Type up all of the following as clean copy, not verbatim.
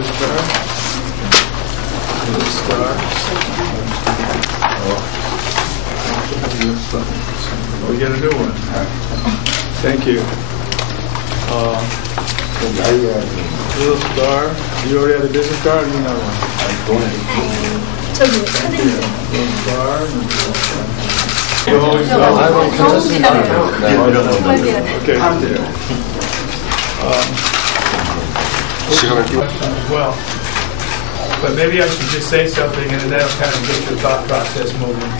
Little star. Little star. Oh, we got a new one. Thank you. Little star. You already have a business card, or you know one? Little star. You always okay. Question as well. But maybe I should just say something, and then that'll kind of get your thought process moving.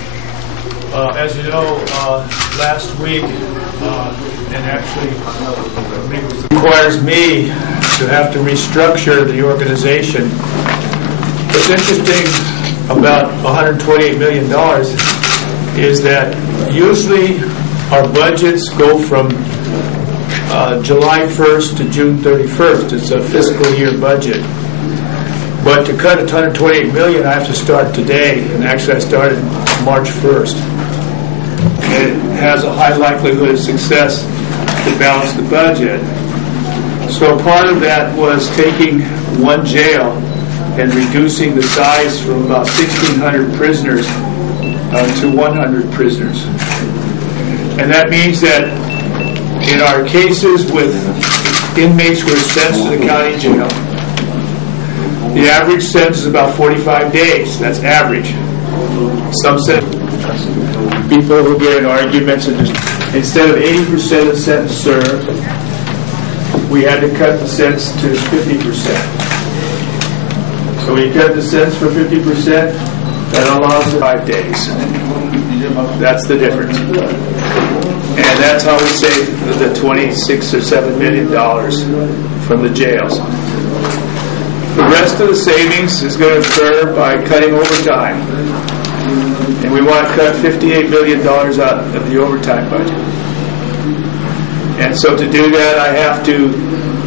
As you know, last week, and actually it requires me to have to restructure the organization. What's interesting about $128 million is that usually our budgets go from July 1st to June 31st. It's a fiscal year budget. But to cut $128 million, I have to start today, and actually I started March 1st. And it has a high likelihood of success to balance the budget. So part of that was taking one jail and reducing the size from about 1,600 prisoners to 100 prisoners. And that means that in our cases with inmates who are sentenced to the county jail, the average sentence is about 45 days. That's average. Some people who get in arguments and just, instead of 80% of the sentence served, we had to cut the sentence to 50%. So we cut the sentence for 50%, that allows 5 days. That's the difference. And that's how we save the $26 or $7 million from the jails. The rest of the savings is going to occur by cutting overtime. And we want to cut $58 million out of the overtime budget. And so to do that, I have to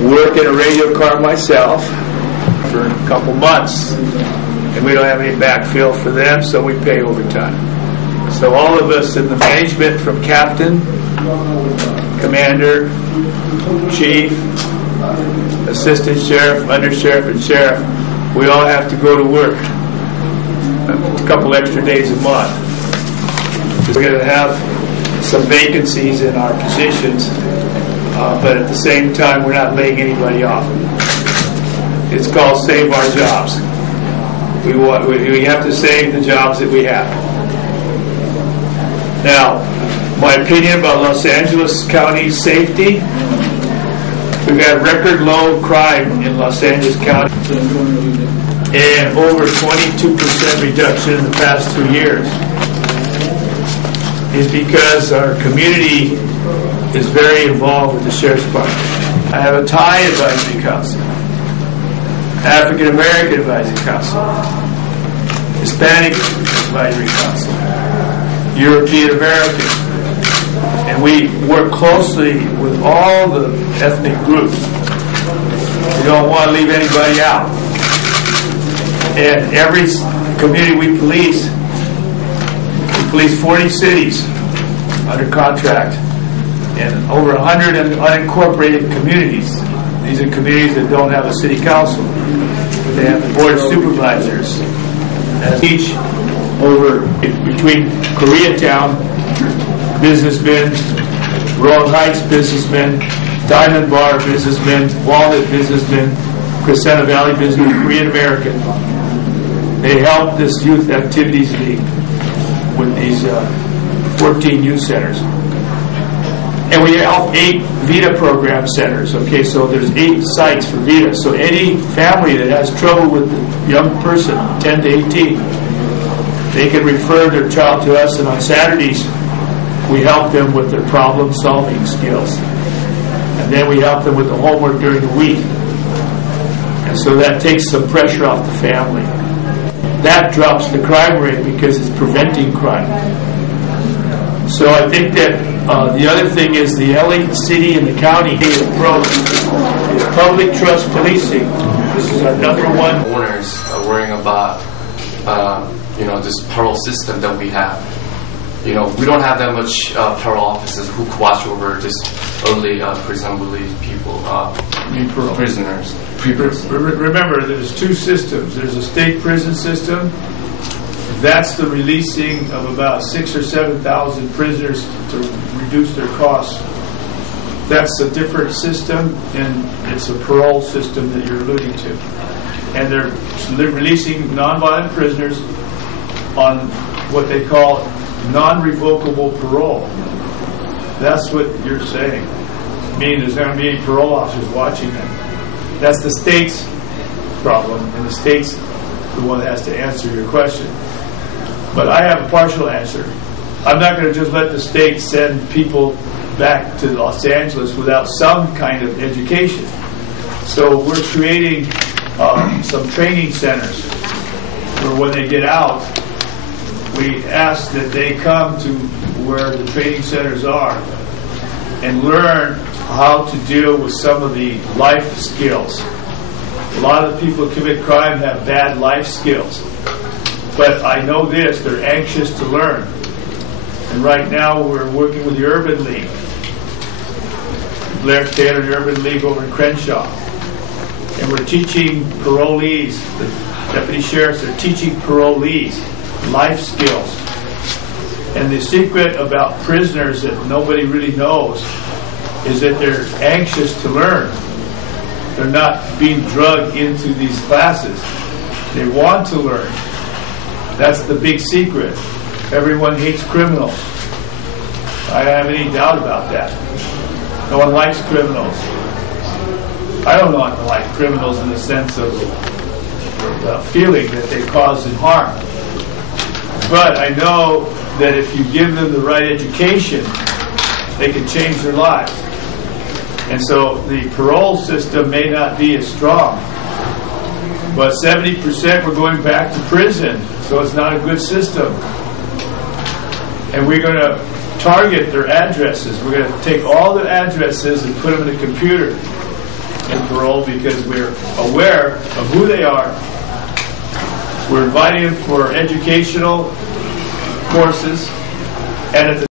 work in a radio car myself for a couple months. And we don't have any backfill for them, so we pay overtime. So all of us in the management, from captain, commander, chief, assistant sheriff, undersheriff, and sheriff, we all have to go to work a couple extra days a month. We're going to have some vacancies in our positions, but at the same time, we're not laying anybody off. It's called Save Our Jobs. We have to save the jobs that we have. Now, my opinion about Los Angeles County safety: we've got record low crime in Los Angeles County and over 22% reduction in the past 2 years. Is because our community is very involved with the Sheriff's Department. I have a Thai Advisory Council, African American Advisory Council, Hispanic Advisory Council, European American, and we work closely with all the ethnic groups. We don't want to leave anybody out. And every community we police 40 cities under contract and over 100 unincorporated communities. These are communities that don't have a city council. They have the board of supervisors. And each over between Koreatown businessmen, Royal Heights businessmen, Diamond Bar businessmen, Walnut businessmen, Crescenta Valley businessmen, Korean American. They help this youth activities league with these 14 youth centers. And we have 8 VITA program centers. Okay, so there's 8 sites for VITA. So any family that has trouble with a young person, 10 to 18, they can refer their child to us, and on Saturdays we help them with their problem-solving skills. And then we help them with the homework during the week. And so that takes some pressure off the family. That drops the crime rate because it's preventing crime. So I think that the other thing is the LA city and the county approach is public trust policing. This is our number one. Owners are worrying about this parole system that we have. We don't have that much parole officers who watch over just only presumably people, prisoners. Remember, there's two systems. There's a state prison system. That's the releasing of about 6,000 or 7,000 prisoners to reduce their costs. That's a different system, and it's a parole system that you're alluding to. And they're releasing nonviolent prisoners on what they call non-revocable parole. That's what you're saying. Meaning there's not going to be any parole officers watching them. That's the state's problem, and the state's the one that has to answer your question. But I have a partial answer. I'm not going to just let the state send people back to Los Angeles without some kind of education. So we're creating some training centers where when they get out, we ask that they come to where the training centers are and learn how to deal with some of the life skills. A lot of the people who commit crime have bad life skills. But I know this, they're anxious to learn. And right now we're working with the Urban League. Blair Taylor, the Urban League over in Crenshaw. And we're teaching parolees, the deputy sheriffs are teaching parolees life skills. And the secret about prisoners that nobody really knows is that they're anxious to learn. They're not being drugged into these classes. They want to learn. That's the big secret. Everyone hates criminals. I don't have any doubt about that. No one likes criminals. I don't want to like criminals in the sense of the feeling that they cause them harm. But I know that if you give them the right education, they can change their lives. And so the parole system may not be as strong, but 70% were going back to prison, so it's not a good system. And we're going to target their addresses. We're going to take all their addresses and put them in a computer in parole because we're aware of who they are. We're inviting them for educational courses, and at the